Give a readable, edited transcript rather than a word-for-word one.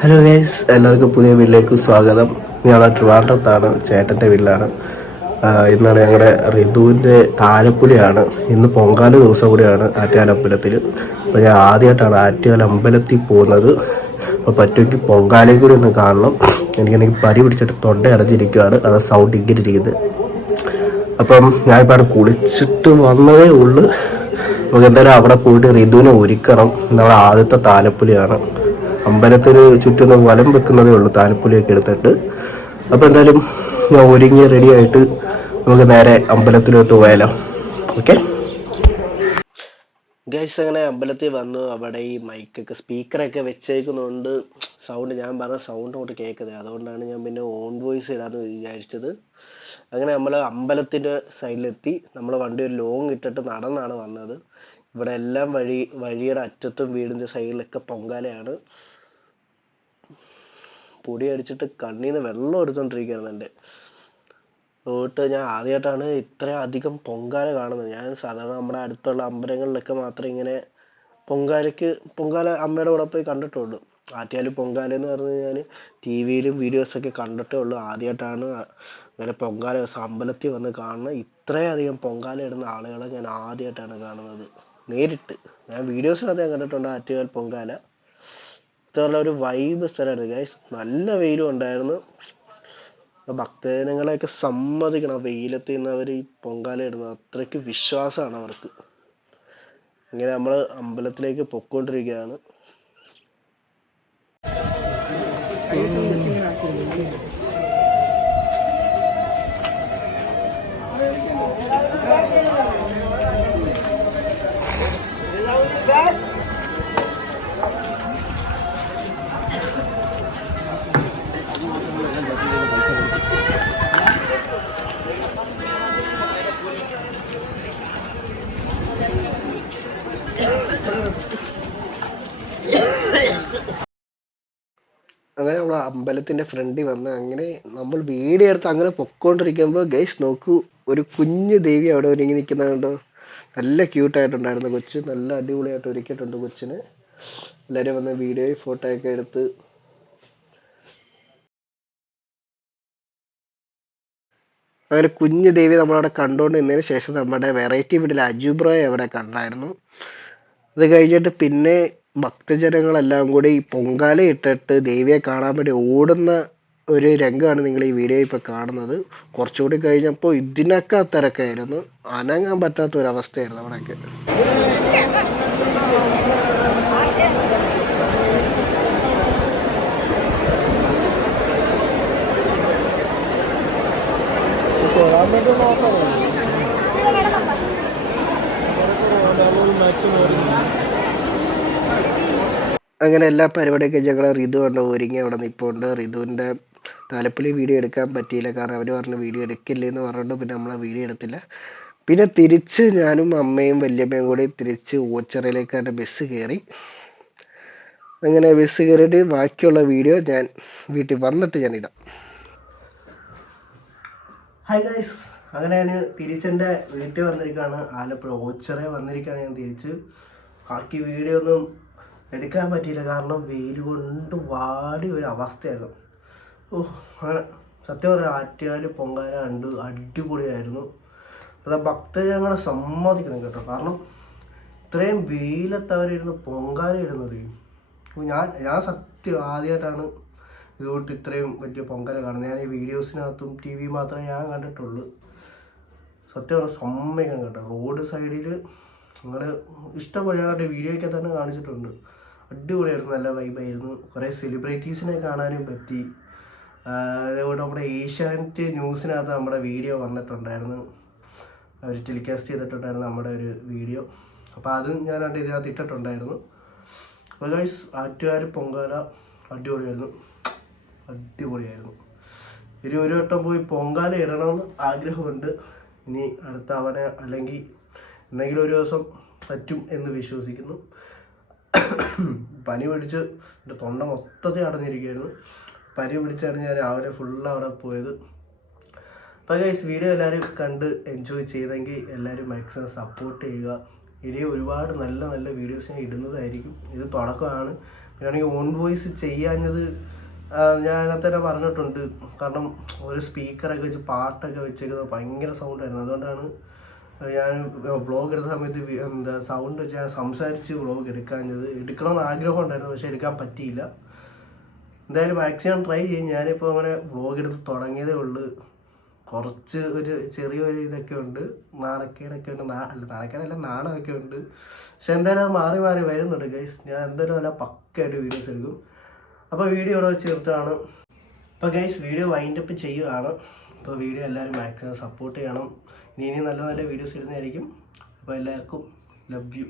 Hello guys, എല്ലാവർക്കും പുതിയ വീട്ടിലേക്ക് സ്വാഗതം. ഞങ്ങളെ ട്രിവാൻഡ്രത്താണ്, ചേട്ടൻ്റെ വീട്ടിലാണ്. ഇന്നാണ് ഞങ്ങളുടെ ഋതുവിൻ്റെ താലപ്പൊലിയാണ്. ഇന്ന് പൊങ്കാല ദിവസം കൂടിയാണ് ആറ്റുകാൽ അമ്പലത്തിൽ. അപ്പോൾ ഞാൻ ആദ്യമായിട്ടാണ് ആറ്റുകാൽ അമ്പലത്തിൽ പോകുന്നത്. അപ്പോൾ പറ്റുമെങ്കിൽ പൊങ്കാലയും കൂടി ഒന്ന് കാണണം. എനിക്കാണെങ്കിൽ പനി പിടിച്ചിട്ട് തൊണ്ട അടഞ്ഞിരിക്കുകയാണ്, അത് സൗണ്ട് ഇങ്ങനെ ഇരിക്കുന്നത്. അപ്പം ഞാനിപ്പോൾ അവിടെ കുളിച്ചിട്ട് വന്നതേ ഉള്ളൂ. നമുക്ക് എന്തായാലും അവിടെ പോയിട്ട് ഋതുവിനെ ഒരുക്കണം. നമ്മുടെ ആദ്യത്തെ താലപ്പൊലിയാണ്. അമ്പലത്തിന് ചുറ്റും വലം വെക്കുന്നതേ ഉള്ളൂ താലപ്പൊലിയൊക്കെ എടുത്തിട്ട്. അപ്പോൾ എന്തായാലും ഞാൻ ഒരുങ്ങി റെഡി ആയിട്ട് നമുക്ക് നേരെ അമ്പലത്തിലോട്ട് പോയാലോ. ഓക്കെ ഗൈസ്, അങ്ങനെ അമ്പലത്തിൽ വന്നു. അവിടെ ഈ മൈക്കൊക്കെ സ്പീക്കറൊക്കെ വെച്ചേക്കുന്നതുകൊണ്ട് സൗണ്ട്, ഞാൻ പറഞ്ഞ സൗണ്ട് കൊണ്ട് കേൾക്കുന്നത്. അതുകൊണ്ടാണ് ഞാൻ പിന്നെ ഓൺ വോയിസ് ഇടാന്ന് വിചാരിച്ചത്. അങ്ങനെ നമ്മൾ അമ്പലത്തിൻ്റെ സൈഡിലെത്തി. നമ്മൾ വണ്ടി ഒരു ലോങ് ഇട്ടിട്ട് നടന്നാണ് വന്നത്. ഇവിടെ എല്ലാം വഴിയുടെ അറ്റത്തും വീടിൻ്റെ സൈഡിലൊക്കെ പൊങ്കാലയാണ്. പൊടി അടിച്ചിട്ട് കണ്ണീന്ന് വെള്ളം എടുത്തോണ്ടിരിക്കുകയാണ് എൻ്റെ. പോയിട്ട് ഞാൻ ആദ്യമായിട്ടാണ് ഇത്രയും അധികം പൊങ്കാല കാണുന്നത്. ഞാൻ സാധാരണ നമ്മുടെ അടുത്തുള്ള അമ്പലങ്ങളിലൊക്കെ മാത്രമേ ഇങ്ങനെ പൊങ്കാല അമ്മയുടെ കൂടെ പോയി കണ്ടിട്ടുള്ളൂ. ആറ്റുകാൽ പൊങ്കാല എന്ന് പറഞ്ഞു കഴിഞ്ഞാൽ ടി വിയിലും വീഡിയോസൊക്കെ കണ്ടിട്ടേ ഉള്ളൂ. ആദ്യമായിട്ടാണ് അങ്ങനെ പൊങ്കാല ദിവസം അമ്പലത്തിൽ വന്ന് കാണുന്നത്. ഇത്രയധികം പൊങ്കാല ഇടുന്ന ആളുകളെ ഞാൻ ആദ്യമായിട്ടാണ് കാണുന്നത് നേരിട്ട്. ഞാൻ വീഡിയോസിനകത്ത് ഞാൻ കണ്ടിട്ടുണ്ട് ആറ്റുകാൽ പൊങ്കാല. ഇത്രയുള്ള ഒരു വൈബ് സ്ഥലമായിരുന്നു ഗൈസ്. നല്ല വെയിലും ഉണ്ടായിരുന്നു. ഭക്തജനങ്ങളെയൊക്കെ സമ്മതിക്കണം, വെയിലത്ത് നിന്ന് അവർ ഈ പൊങ്കാല ഇടുന്നത്. അത്രയ്ക്ക് വിശ്വാസമാണ് അവർക്ക്. ഇങ്ങനെ നമ്മൾ അമ്പലത്തിലേക്ക് പൊക്കോണ്ടിരിക്കുകയാണ്. അങ്ങനെ നമ്മൾ അമ്പലത്തിന്റെ ഫ്രണ്ടിൽ വന്ന് അങ്ങനെ നമ്മൾ വീഡിയോ എടുത്ത് അങ്ങനെ പൊക്കോണ്ടിരിക്കുമ്പോൾ ഗൈസ് നോക്കൂ, ഒരു കുഞ്ഞു ദേവി അവിടെ ഒരുങ്ങി നിൽക്കുന്നത് കണ്ടോ. നല്ല ക്യൂട്ടായിട്ടുണ്ടായിരുന്നു കൊച്ച്. നല്ല അടിപൊളിയായിട്ട് ഒരുക്കിയിട്ടുണ്ട് കൊച്ചിന്. എല്ലാവരും വന്ന് വീഡിയോയും ഫോട്ടോ ഒക്കെ എടുത്ത്. അങ്ങനെ കുഞ്ഞു ദേവി നമ്മളവിടെ കണ്ടുകൊണ്ട് നിന്നതിന് ശേഷം നമ്മുടെ വെറൈറ്റി വീട്ടിൽ അജുബ്രോയെ അവിടെ കണ്ടായിരുന്നു. അത് കഴിഞ്ഞിട്ട് പിന്നെ ഭക്തജനങ്ങളെല്ലാം കൂടി ഈ പൊങ്കാല ഇട്ടിട്ട് ദേവിയെ കാണാൻ വേണ്ടി ഓടുന്ന ഒരു രംഗമാണ് നിങ്ങൾ ഈ വീഡിയോ ഇപ്പോൾ കാണുന്നത്. കുറച്ചുകൂടി കഴിഞ്ഞപ്പോൾ ഇതിനൊക്കെ തിരക്കായിരുന്നു. അനങ്ങാൻ പറ്റാത്ത ഒരവസ്ഥയായിരുന്നു അവിടെയൊക്കെ. അങ്ങനെ എല്ലാ പരിപാടിയൊക്കെ ഞങ്ങൾ ഋതു കൊണ്ട് ഒരുങ്ങി അവിടെ നിൽപ്പുണ്ട്. ഋതുവിൻ്റെ താലപ്പൊലി വീഡിയോ എടുക്കാൻ പറ്റിയില്ല, കാരണം അവർ പറഞ്ഞു വീഡിയോ എടുക്കില്ലെന്ന് പറഞ്ഞിട്ട് പിന്നെ നമ്മളെ വീഡിയോ എടുത്തില്ല. പിന്നെ തിരിച്ച് ഞാനും അമ്മയും വല്യമ്മയും കൂടി തിരിച്ച് ഓച്ചിറയിലേക്ക് തന്നെ ബസ് കയറി. അങ്ങനെ ബസ് കയറിയിട്ട് ബാക്കിയുള്ള വീഡിയോ ഞാൻ വീട്ടിൽ വന്നിട്ട് ഞാൻ ഇടാം. ഹായ് ഗൈസ്, അങ്ങനെ ഞാൻ തിരിച്ചെൻ്റെ വീട്ടിൽ വന്നിരിക്കുകയാണ്. ആലപ്പുഴ ഓച്ചിറ വന്നിരിക്കുകയാണ് ഞാൻ തിരിച്ച്. ബാക്കി വീഡിയോ ഒന്നും എടുക്കാൻ പറ്റിയില്ല, കാരണം വെയിൽ കൊണ്ട് വാടി ഒരു അവസ്ഥയായിരുന്നു. അങ്ങനെ സത്യം പറഞ്ഞാൽ ആറ്റുകാൽ പൊങ്കാല കണ്ട് അടിപൊളിയായിരുന്നു. അത് ഭക്തജനങ്ങളെ സമ്മതിക്കണം കേട്ടോ, കാരണം ഇത്രയും വെയിലത്ത് അവരിരുന്ന് പൊങ്കാല ഇടുന്നത്. ഞാൻ സത്യം ആദ്യമായിട്ടാണ് ഇതുകൊണ്ട് ഇത്രയും വലിയ പൊങ്കാല കാണുന്നത്. ഞാൻ ഈ വീഡിയോസിനകത്തും ടി വി മാത്രമേ ഞാൻ കണ്ടിട്ടുള്ളൂ. സത്യം പറഞ്ഞാൽ സമ്മതിക്കണം കേട്ടോ. റോഡ് സൈഡിൽ നിങ്ങൾ ഇഷ്ടംപോലെ ഞാൻ വീഡിയോയ്ക്ക് തന്നെ കാണിച്ചിട്ടുണ്ട്. അടിപൊളിയായിരുന്നു, നല്ല വൈബായിരുന്നു. കുറേ സെലിബ്രിറ്റീസിനെ കാണാനും പറ്റി. അതേപോലെ നമ്മുടെ ഏഷ്യാനെറ്റ് ന്യൂസിനകത്ത് നമ്മുടെ വീഡിയോ വന്നിട്ടുണ്ടായിരുന്നു. അവർ ടെലികാസ്റ്റ് ചെയ്തിട്ടുണ്ടായിരുന്നു നമ്മുടെ ഒരു വീഡിയോ. അപ്പോൾ അതും ഞാൻ ഇതിനകത്ത് ഇട്ടിട്ടുണ്ടായിരുന്നു. അപ്പോൾ ഗൈസ്, ആറ്റുകാൽ പൊങ്കാല അടിപൊളിയായിരുന്നു. ഇനി ഒരു വട്ടം പോയി പൊങ്കാല ഇടണമെന്ന് ആഗ്രഹമുണ്ട്. ഇനി അടുത്ത അവനെ അല്ലെങ്കിൽ എന്തെങ്കിലും ഒരു ദിവസം പറ്റും എന്ന് വിശ്വസിക്കുന്നു. പനി പിടിച്ച് എൻ്റെ തൊണ്ട മൊത്തത്തിൽ അടഞ്ഞിരിക്കുകയായിരുന്നു. പനി പിടിച്ചാണ് ഞാൻ രാവിലെ ഫുള്ള് അവിടെ പോയത്. അപ്പോൾ ഗൈസ്, വീഡിയോ എല്ലാവരും കണ്ട് എൻജോയ് ചെയ്തെങ്കിൽ എല്ലാവരും മാക്സിമം സപ്പോർട്ട് ചെയ്യുക. ഇനി ഒരുപാട് നല്ല നല്ല വീഡിയോസ് ഞാൻ ഇടുന്നതായിരിക്കും. ഇത് തുടക്കമാണ്. പിന്നാണെങ്കിൽ ഓൺ വോയിസ് ചെയ്യാഞ്ഞത് ഞാൻ അതിനകത്ത് തന്നെ പറഞ്ഞിട്ടുണ്ട്. കാരണം ഒരു സ്പീക്കറൊക്കെ വെച്ച് പാട്ടൊക്കെ വെച്ചേക്കുന്നത് ഭയങ്കര സൗണ്ടായിരുന്നു. അതുകൊണ്ടാണ് ഞാൻ വ്ളോഗ് എടുത്ത സമയത്ത് സൗണ്ട് വെച്ച് ഞാൻ സംസാരിച്ച് വ്ളോഗ് എടുക്കണമെന്ന് ആഗ്രഹം ഉണ്ടായിരുന്നു, പക്ഷെ എടുക്കാൻ പറ്റിയില്ല. എന്തായാലും മാക്സിമം ട്രൈ ചെയ്യും. ഞാനിപ്പോൾ അങ്ങനെ വ്ളോഗ് എടുത്ത് തുടങ്ങിയതേ ഉള്ളൂ. കുറച്ച് ചെറിയൊരു ഇതൊക്കെ ഉണ്ട്, നാണക്കേടൊക്കെ ഉണ്ട്. നാണക്കേടല്ല, നാണമൊക്കെ ഉണ്ട്. പക്ഷെ എന്തായാലും അത് മാറി മാറി വരുന്നുണ്ട് ഗൈസ്. ഞാൻ എന്തായാലും നല്ല പക്കയായിട്ട് വീഡിയോസ് എടുക്കും. അപ്പോൾ വീഡിയോ ഇവിടെ വെച്ച് തീർത്താണ്. അപ്പോൾ ഗൈസ് വീഡിയോ വൈൻഡപ്പ് ചെയ്യുകയാണ്. അപ്പോൾ വീഡിയോ എല്ലാവരും മാക്സിമം സപ്പോർട്ട് ചെയ്യണം. ഇനി നല്ല നല്ല വീഡിയോസ് ഇടുന്നതായിരിക്കും. അപ്പോൾ എല്ലാവർക്കും ലവ് യു.